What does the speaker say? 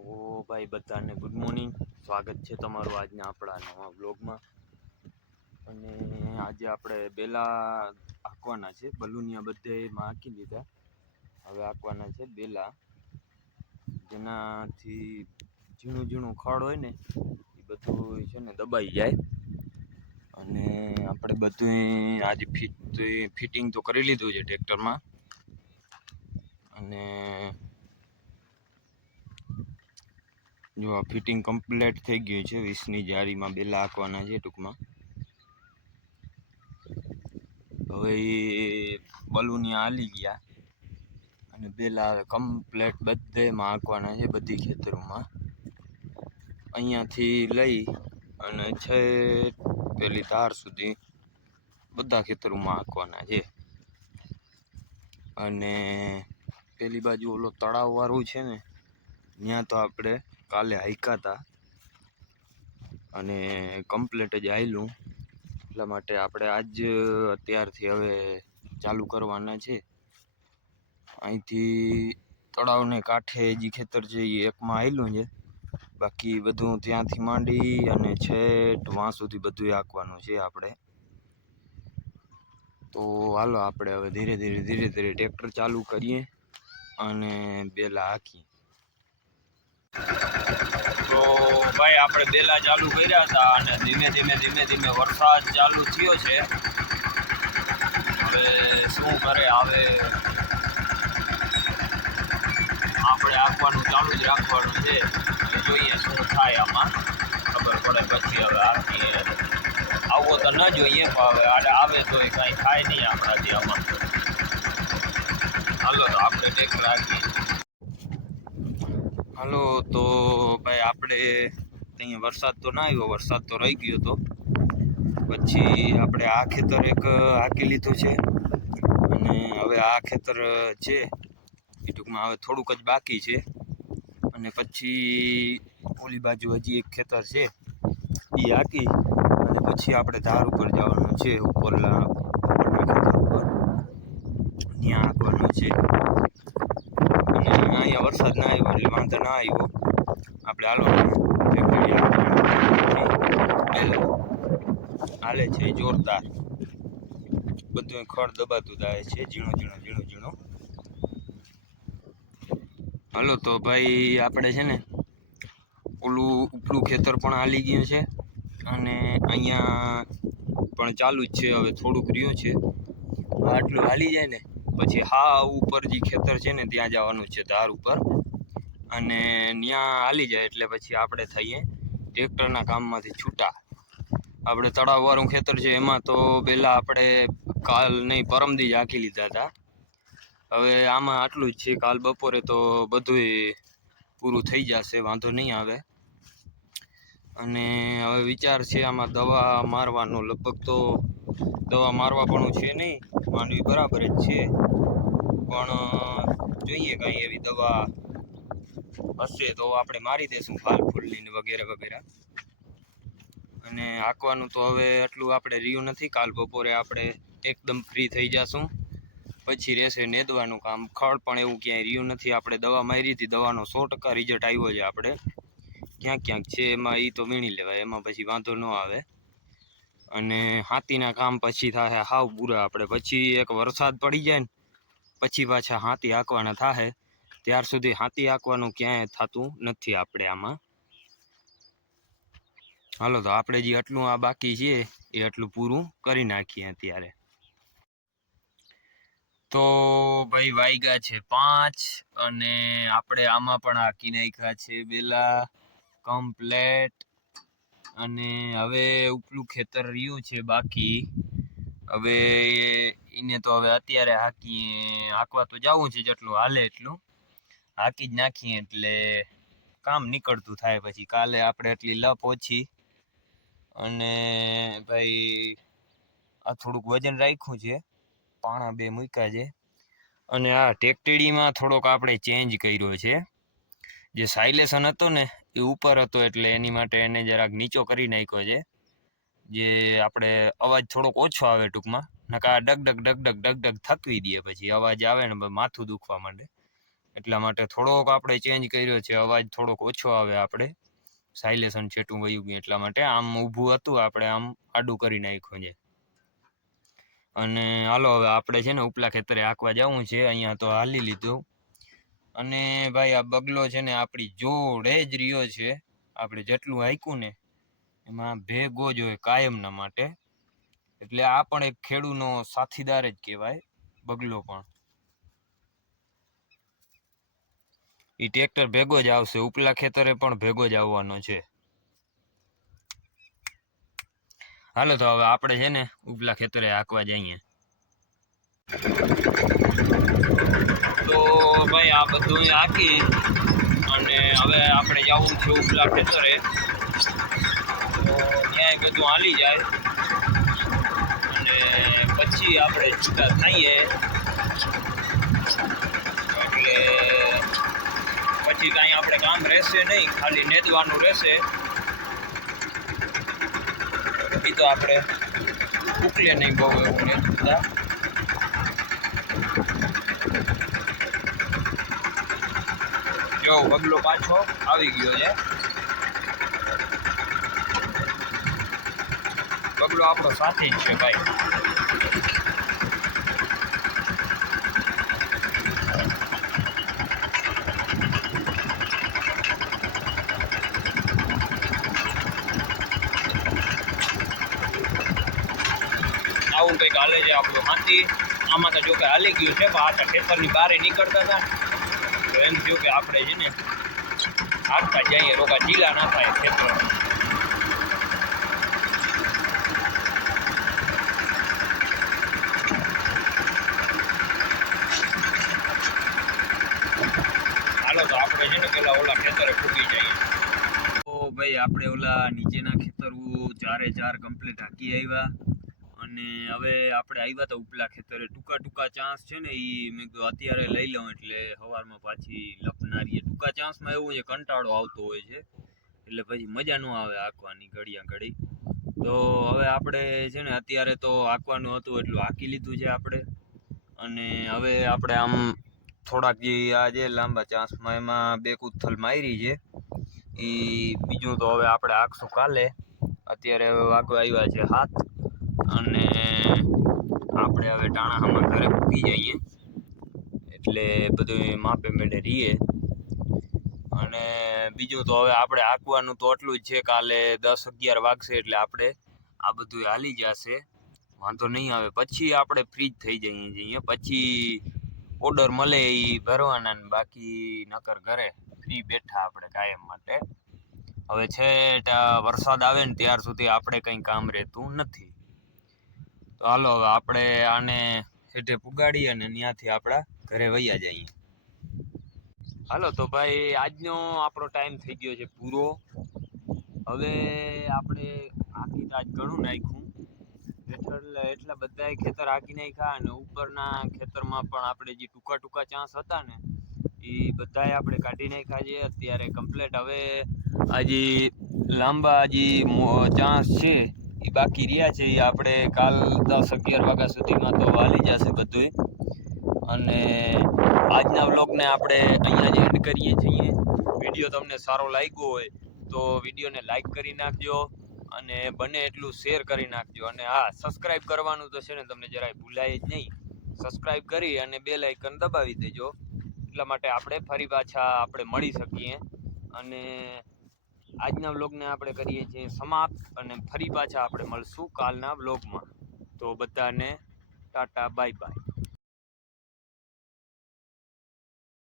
ભાઈ બધાને good morning સ્વાગત છે તમારું આજના આપણા નવા બ્લોગમાં અને આજે આપણે બેલા આંકવાના છે. બલૂનિયા બધે એમાં લીધા હવે આંકવાના છે બેલા. જેનાથી ઝીણું ઝીણું ખડ હોય ને, એ બધું છે ને દબાઈ જાય. અને આપણે બધું આજે ફિટ, ફિટિંગ તો કરી લીધું છે ટ્રેક્ટરમાં. અને જો આ ફિટિંગ કમ્પ્લીટ થઈ ગયું છે, વીસની જારીમાં બેલા હાંકવાના છે ટૂંકમાં. હવે એ બલૂનિયા હાલી ગયા અને બેલા કમ્પ્લેટ બધેમાં આંકવાના છે બધી ખેતરોમાં. અહીંયાથી લઈ અને છે પેલી ધાર સુધી બધા ખેતરોમાં આંકવાના છે. અને પેલી બાજુ ઓલો તળાવવાળું છે ને, ત્યાં તો આપણે કાલે હાઈકા હતા અને કમ્પ્લેટ જ આવેલું એટલા માટે આપણે આજ અત્યારથી હવે ચાલુ કરવાના છે. અહીંથી તળાવને કાંઠે જે ખેતર છે એ એકમાં આવેલું છે. બાકી બધું ત્યાંથી માંડી અને છેટ વાં સુધી બધું આંકવાનું છે આપણે. તો હાલો આપણે હવે ધીરે ધીરે ધીરે ધીરે ટ્રેક્ટર ચાલુ કરીએ અને બેલા હાંકીએ. તો ભાઈ, આપણે બેલા ચાલુ કર્યા હતા અને ધીમે ધીમે ધીમે ધીમે વરસાદ ચાલુ થયો છે. હવે શું કરે આવે આપણે આપવાનું ચાલુ જ રાખવાનું છે. જોઈએ શું થાય આમાં. ખબર પડે પછી હવે આપીએ. આવવો તો ન જોઈએ, પણ હવે આડે આવે તો એ કાંઈ થાય નહીં આપણાથી આમાં. હાલો, તો આપણે ટેક રાખીએ. હાલો, તો ભાઈ આપણે અહીંયા વરસાદ તો ના આવ્યો, વરસાદ તો રહી ગયો હતો પછી આપણે આ ખેતર એક હાંકી લીધું છે. અને હવે આ ખેતર છે. એ ટૂંકમાં હવે થોડુંક જ બાકી છે. અને પછી ઓલી બાજુ હજી એક ખેતર છે. એ હાંકી. અને પછી આપણે ધાર ઉપર જવાનું છે, ઉપરના ઉપરના ખેતર ઉપર. ત્યાં હાંકવાનું છે. અહીંયા વરસાદ ના આવ્યો એટલે વાંધો ના આવ્યો. આપણે હાલો હાલે છે. જોરદાર. બધું ખડ દબાતું જાય છે, ઝીણો ઝીણો ઝીણો ઝીણો. હાલો તો ભાઈ આપણે છે ને ઓલું ઉપલું ખેતર પણ હાલી ગયું છે અને અહીંયા પણ ચાલુ જ છે, હવે થોડુંક રહ્યું છે. આટલું હાલી જાય ને પછી હા ઉપર જે ખેતર છે ને, ત્યાં જવાનું છે ધાર ઉપર. અને ત્યાં હાલી જાય એટલે પછી આપણે થઈએ ટ્રેક્ટરના કામમાંથી છૂટા. આપણે તળાવવાળું ખેતર છે, એમાં તો પહેલાં આપણે કાલ નહીં પરમદી જ હાંકી લીધા હતા. હવે આમાં આટલું જ છે, કાલ બપોરે તો બધુંય પૂરું થઈ જશે, વાંધો નહીં આવે. અને હવે વિચાર છે, આમાં દવા મારવાનો લગભગ તો દવા મારવા પણ છે નહીં. માંડવી બરાબર જ છે. પણ જોઈએ કાંઈ એવી દવા હશે તો આપણે મારી દઈશું ફાલ ફૂલની વગેરે વગેરે. અને હાંકવાનું તો હવે આટલું આપણે રહ્યું નથી. કાલ બપોરે આપણે એકદમ ફ્રી થઈ જશું. પછી રહેશે નેદવાનું કામ. ખડ પણ એવું ક્યાંય રહ્યું નથી. આપણે દવા મારી હતી. દવાનો સો ટકા રિઝલ્ટ આવ્યો છે આપણે. ક્યાંક ક્યાંક છે એમાં એ તો વીણી લેવાય. એમાં પછી વાંધો ન આવે. અને હાથીના કામ પછી થાય હાવ બુરા આપણે. પછી એક વરસાદ પડી જાય ને, પછી પાછા હાથી હાંકવાના થાય ત્યાર સુધી હાથી હાંકવાનું ક્યાંય થતું નથી આપણે આમાં. હાલો તો આપણે જે આટલું આ બાકી છે, એ આટલું પૂરું કરી નાખીએ અત્યારે. તો ભાઈ વાઈગા છે પાંચ અને આપણે આમાં પણ હાંકી નાખ્યા છે. બેલા કમ્પ્લેટ અને હવે ઉપલું ખેતર રહ્યું છે બાકી. હવે એને તો હવે અત્યારે હાંકીએ, હાંકવા તો જવું છે જેટલું હાલે એટલું. હાંકી જ નાખીએ એટલે કામ નીકળતું થાય પછી. કાલે આપણે એટલી લપ ઓછી અને ભાઈ આ થોડુંક વજન રાખ્યું છે. પાણા બે મૂક્યા છે. અને આ ટેકટીડીમાં થોડોક આપણે ચેન્જ કર્યો છે. જે સાઇલેશન હતો ને એ ઉપર હતો એટલે એની માટે એને જરાક નીચો કરી નાખ્યો છે. જે આપણે અવાજ થોડોક ઓછો આવે ટૂંકમાં નકા ડગ ડગ ડગ ડગ ડગ ડગ થકવી દે પછી, અવાજ આવે ને માથું દુખવા માંડે. એટલા માટે થોડોક આપણે ચેન્જ કર્યો છે, અવાજ થોડોક ઓછો આવે આપણે. સાયલેશન છેટું વયું ગયું, એટલા માટે આમ ઊભું હતું, આપણે આમ આડું કરી નાખ્યું છે. અને હાલો હવે આપણે છે ને ઉપલા ખેતરે આંકવા જવું છે, અહીંયા તો હાલી લીધું. અને ભાઈ આ બગલો છે ને આપણી જોડે જ રહ્યો છે. આપણે જેટલું હાઈકું ને એમાં ભેગો જ હોય કાયમના માટે. એટલે આ પણ એક ખેડૂનો સાથીદાર જ કહેવાય, બગલો પણ. એ ટ્રેક્ટર ભેગો જ આવશે, ઉપલા ખેતરે પણ ભેગો જ આવવાનો છે. હાલો તો હવે આપણે છે ને ઉપલા ખેતરે હાંકવા જઈએ. તો ભાઈ આ બધું હાકી અને હવે આપણે જવું છે ઉપલા ખેતરે. તો ત્યાં બધું હાલી જાય. અને પછી આપણે છૂટા થઈએ. એટલે પછી કાંઈ આપણે કામ રહેશે નહીં, ખાલી નેદવાનું રહેશે. એ તો આપણે ઉકલે નહીં બહુ એવું નેદતા જો બગલો પાછો આવી ગયો છે. બગલો આપણો સાથી જ છે ભાઈ. આવું કંઈક હાલે છે આપણું હાથી. આમાં તો જો કે હાલી ગયું છે, પણ આ તો ખેતરની બહાર નીકળતા હતા. તો એમ થયું કે આપણે છે ને આગતા જઈએ રોકા ઢીલા ના થાય ખેતર હાલો, તો આપણે છે ને પેલા ઓલા ખેતરે ફૂટી જઈએ. તો ભાઈ, આપણે ઓલા નીચેના ખેતરો ચારે ચાર કમ્પ્લીટ હાકી આવ્યા અને હવે આપણે આવ્યા તો ઉપલા ખેતરે. ટૂંકા ટૂંકા ચાન્સ છે ને એ મેં અત્યારે લઈ લઉં એટલે સવારમાં પાછી લપનારીએ ટૂંકા ચાન્સમાં એવું છે, કંટાળો આવતો હોય છે. એટલે પછી મજા ન આવે આંકવાની ઘડિયા ઘડી. તો હવે આપણે છે ને, અત્યારે તો આંકવાનું હતું એટલું આંકી લીધું છે આપણે. અને હવે આપણે આમ થોડાક જે આ જે લાંબા ચાન્સમાં એમાં બે કુથલ મારી છે. એ બીજું તો હવે આપણે આંકશું કાલે. અત્યારે હવે વાગવા આવ્યા છે હાથ. અને આપણે હવે ટાણાહામાં ઘરે પૂકી જઈએ. એટલે બધું માપે મેળે રહીએ અને બીજું તો હવે આપણે હાંકવાનું તો એટલું જ છે, કાલે દસ અગિયાર વાગશે એટલે આપણે આ બધું હાલી જશે. વાંધો નહીં આવે. પછી આપણે ફ્રી જ થઈ જઈએ જઈએ પછી ઓર્ડર મળે એ ભરવાના ને બાકી નકર ઘરે ફ્રી બેઠા આપણે કાયમ માટે. હવે આ વરસાદ આવે ને ત્યાર સુધી આપણે કંઈ કામ રહેતું નથી. તો હાલો, હવે આપણે આને હેઠે પુગાડી અને ત્યાંથી આપણા ઘરે વૈયા જાય. હાલો, તો ભાઈ, આજનો આપણો ટાઈમ થઈ ગયો છે પૂરો. હવે આપણે આખી તાજ ઘણું નાખ્યું. એટલે એટલા બધાએ ખેતર હાકી નાખ્યા અને ઉપરના ખેતરમાં પણ આપણે જે ટૂંકા ટૂંકા ચાન્સ હતા ને, એ બધાએ આપણે કાઢી નાખ્યા છે. અત્યારે કમ્પ્લેટ હવે આજે લાંબા જે ચાન્સ છે, એ બાકી રહ્યા છે. એ આપણે કાલ દસ અગિયાર વાગ્યા સુધીમાં તો વાલી જશે બધુંય. અને આજના વ્લોગને આપણે અહીંયા જ એન્ડ કરીએ છીએ. વીડિયો તમને સારો લાગ્યો હોય તો વિડીયોને લાઈક કરી નાખજો અને બને એટલું શેર કરી નાખજો. અને હા સબસ્ક્રાઈબ કરવાનું તો છે ને તમને જરાય ભૂલાય જ નહીં. સબસ્ક્રાઈબ કરી અને બે લાઇકન દબાવી દેજો. એટલા માટે આપણે ફરી પાછા આપણે મળી શકીએ. અને આજના વ્લોગને આપણે કરીએ છીએ સમાપ્ત અને ફરી પાછા આપણે મળશું કાલના વ્લોગમાં. તો બધાને ટાટા બાય બાય